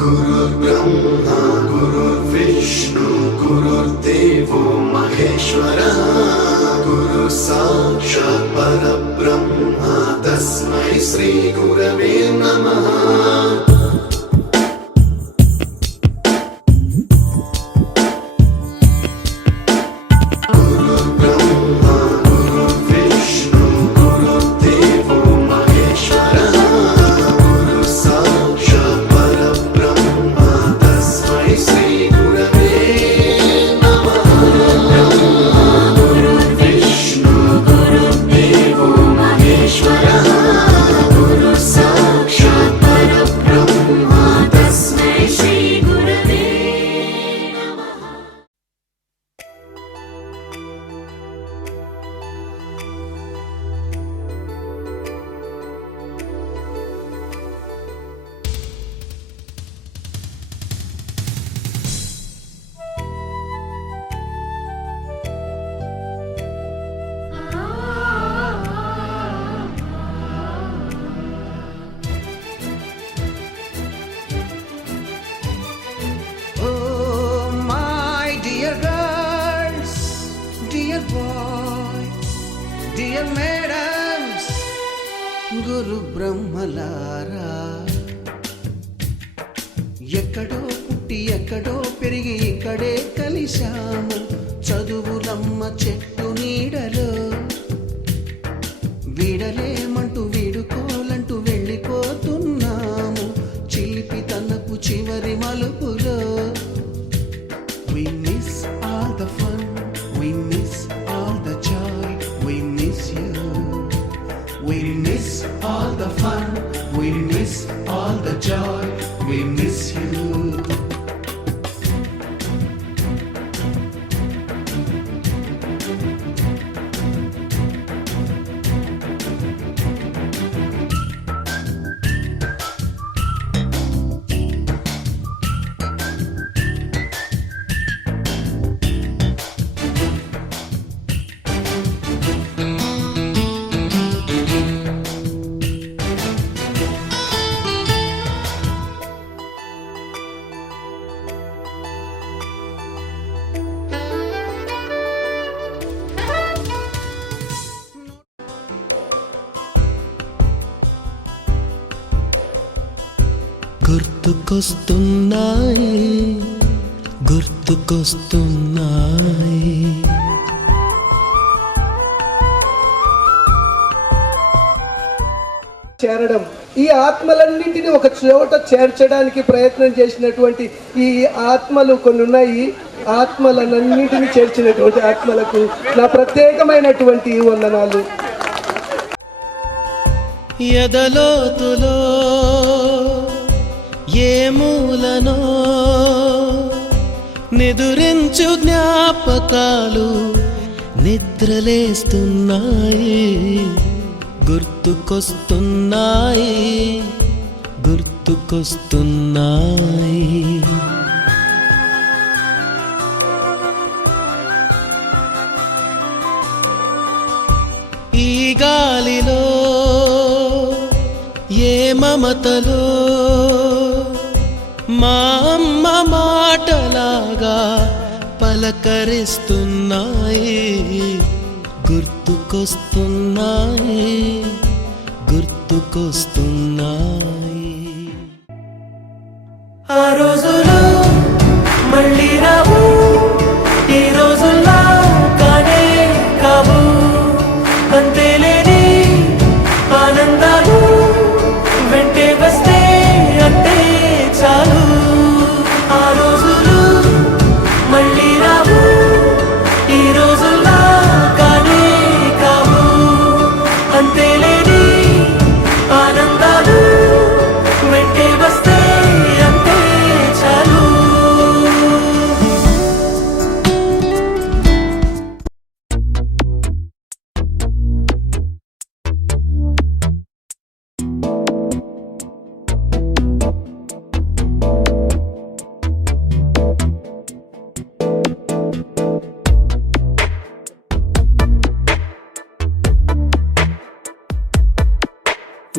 गुरुर्ब्रह्मा गुरुर्विष्णु गुरुर्देवो महेश्वरः गुरु साक्षात् परब्रह्म तस्मै श्री गुरवे नमः। Dear madams, గురు బ్రహ్మలారా, ఎక్కడో పుట్టి ఎక్కడో పెరిగి ఇక్కడే కలిశాము. చదువులమ్మ చెట్టు నీడలో వీడలేమంటూ వీడుకోలంటూ వెళ్ళిపోతున్నాము. చిలిపి తనపు చివరి మలుపులో we miss all the fun, we miss all the joy, we miss you. We miss all the fun, we miss all the joy, we miss you. గుర్తుకొస్తున్నాయి గుర్తుకొస్తున్నాయి చేరడం, ఈ ఆత్మలన్నింటినీ ఒక చోట చేర్చడానికి ప్రయత్నం చేసినటువంటి ఈ ఆత్మలు కొన్ని ఉన్నాయి. ఆత్మలన్నింటినీ చేర్చినటువంటి ఆత్మలకు నా ప్రత్యేకమైనటువంటి వందనాలు. ఎదలోతులో ఏ మూలనో నిదురించు జ్ఞాపకాలు నిద్రలేస్తున్నాయి. గుర్తుకొస్తున్నాయి గుర్తుకొస్తున్నాయి. ఈ గాలిలో ఏ మమతలో మా అమ్మ మాటలాగా పలకరిస్తున్నాయి. గుర్తుకొస్తున్నాయి గుర్తుకొస్తున్నాయి. ఆ రోజులు మళ్ళీ రావు, ఈ రోజుల్లా కానే కావు. అంతేలేని ఆనందాలు వెంటే వస్తే అంతే చాలు. ఆ రోజులు మళ్ళీ రావు, ఈ రోజుల్లా కానే కావు. అంతేలేని ఆనందాలు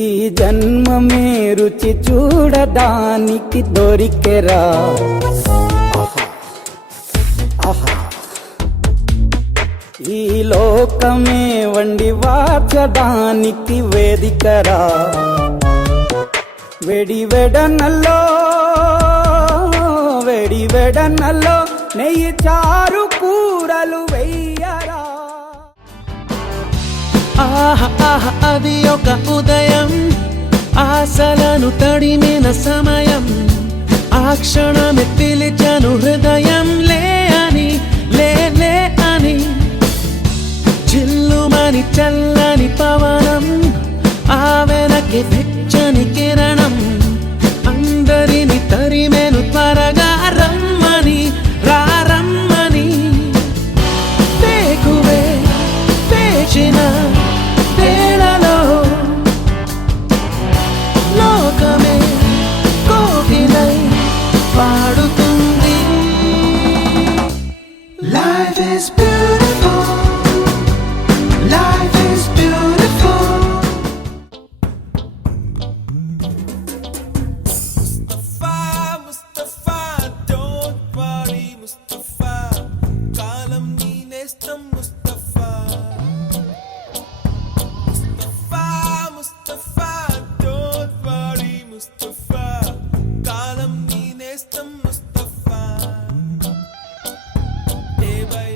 ఈ జన్మమే రుచి చూడడానికి దొరికెరా. ఈ లోకమే వండి వాచడానికి వేదికరా. వెడివెడనల్లో నెయ్యి చారు కూరలు వెయ్యరా. ఆహ ఆహ అది ఒక ఉదయం, ఆశలను తడిమిన సమయం. ఆ క్షణమే పిలిచను హృదయం లే అని, లే లే అని. చిల్లుమని చల్లని పవనం, ఆ వెనకే వెచ్చని కిరణం. అందరిని తరిమెను త్వరగా రమ్మని, రారమ్మని. వేకువే వేచిన వేళలో లోకమే కోకిలై పాడుతుంది. Life is beautiful. Life is beautiful. Mustafa, don't worry Mustafa, కాలం నీ నేస్తం Mustafa. Mustafa, don't worry Mustafa, కాలం నీ నేస్తం Mustafa. Day by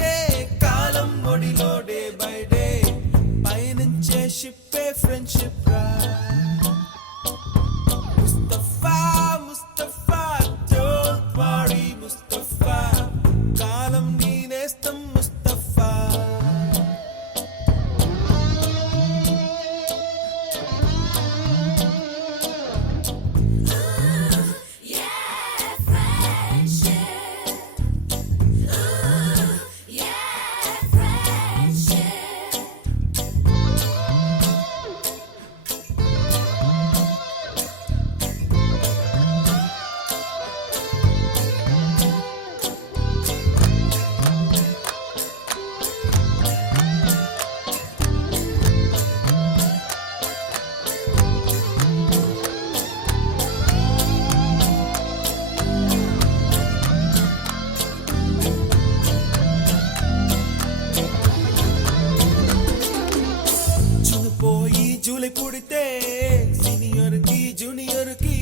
day, కాలం ఒడిలో day by day, పయనించే షిప్పే ఫ్రెండ్షిప్ రా. Mustafa, don't worry Mustafa, కాలం నీ నేస్తం Mustafa. పోయి జూలై పుడితే సీనియర్ కి జూనియర్ కి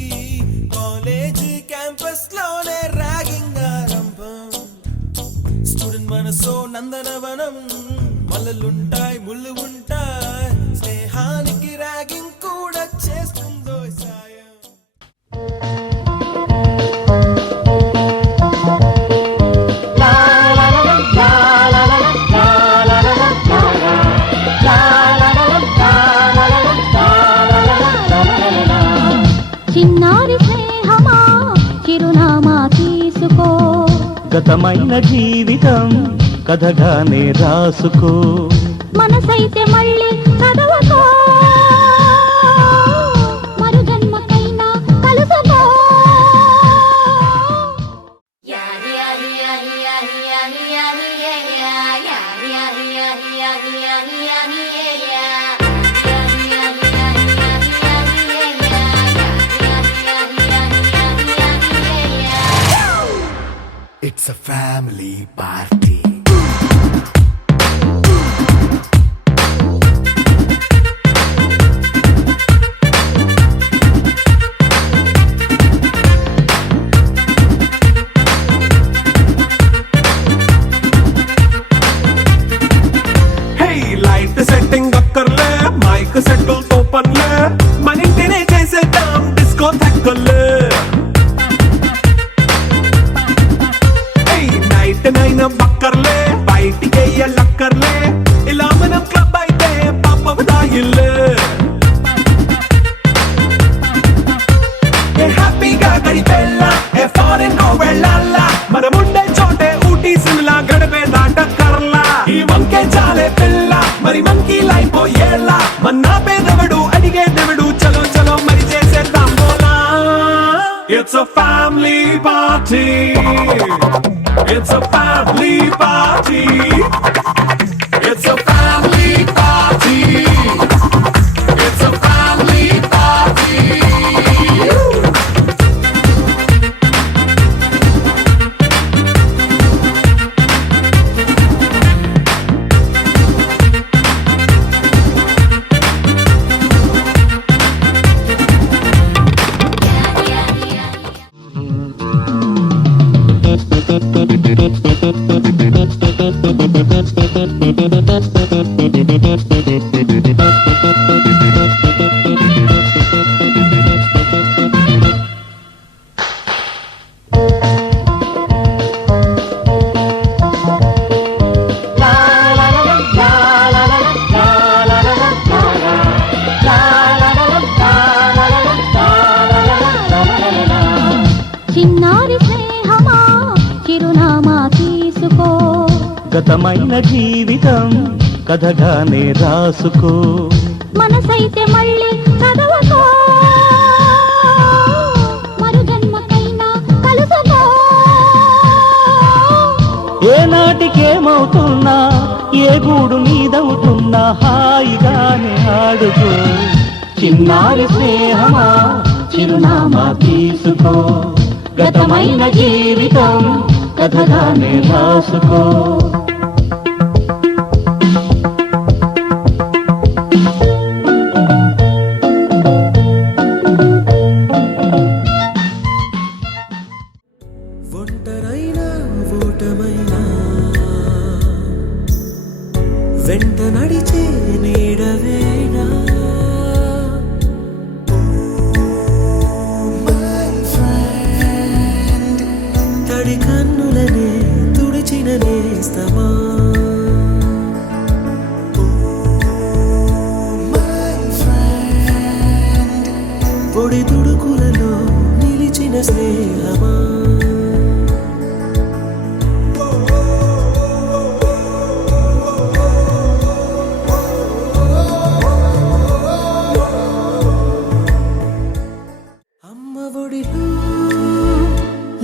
కాలేజ్ క్యాంపస్ లోనే ర్యాగింగ్ ఆరంభం. స్టూడెంట్ మనసో నందనవనం, మల్లలుంటాయి ముళ్ళు ఉంటాయి, స్నేహానికి ర్యాగింగ్ కూడా చేస్తుందో సాయం. చిన్నారి స్నేహమా చిరునామా తీసుకో, గతమైన జీవితం కథగానే రాసుకో. మనసైతే మళ్ళీ చదవకో, మరు జన్మకైనా కలుసుకో. It's a family party. Hey, light setting అక్కర్లే, మైక్ సెట్టులతో పనులే, మన ఇంటినే చేసేద్దాం డిస్కో థెక్కలే. నైట్ బక్కర్లే, బయటికి లక్కర్లే, ఇలా మనం క్లబ్ అయితే పాపదాయిల్లే. హ్యాపీగా గడిపెళ్ళ, ఏ ఫారెన్ నో వెళ్ళాల, మనముండే చోటే ఊటీ సిమ్లా గడిపే దాటక్కర్లా. ఈ వంకే చాలే పిల్ల, మరి మంకీ లైఫ్ ఏళ్ళ, మన్నా పేదవడు అడిగేదెవడు, చలో చలో మరి చేసేద్దాం బోలా. It's a family party. It's a family party. It's a family party. గతమైన జీవితం కథగానే రాసుకో. మనసైతే మళ్ళీ చదవకో, మరు జన్మకైనా కలుసుకో. ఏ నాటికేమవుతున్నా, ఏ గూడు నీదవుతున్నా హాయిగానే ఆడుకో. చిన్నారి స్నేహమా చిరునామా తీసుకో, గతమైన జీవితం కథగానే రాసుకో. ఒంటరైనా ఓటమైనా వెంట నడిచే నీడవేనా, తడి కన్నులనే తుడిచిన నేస్తమా, పొడి తుడుకులలో నిలిచిన స్నేహమా. అమ్మ ఒడిలో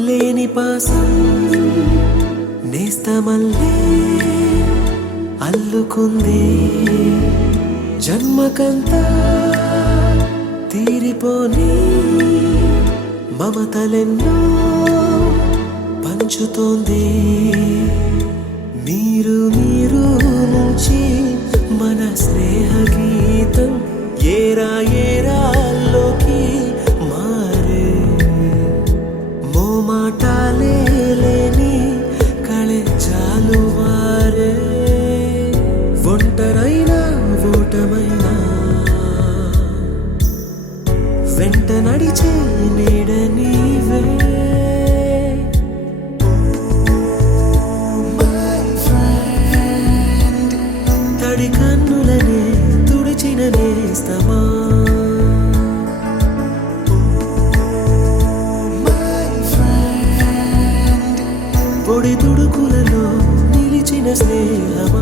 లేని పాసం నేస్తమల్లే అల్లుకుంది, జన్మకంతా తీరిపోని మమతలెన్నో పంచుతోంది. మీరు మీరు నుంచి మన స్నేహ గీతం ఏరా ఏరాల్లోకి మారే, మోమాటాలే లేని కళే చాలు వారే. ఒంటరైనా ఓటమైనా వెంట నడిచే నీడ నీవే. తడి కన్నులనే తుడిచిన నేస్తమా, పొడి తుడుకులలో నిలిచిన స్నేహమా.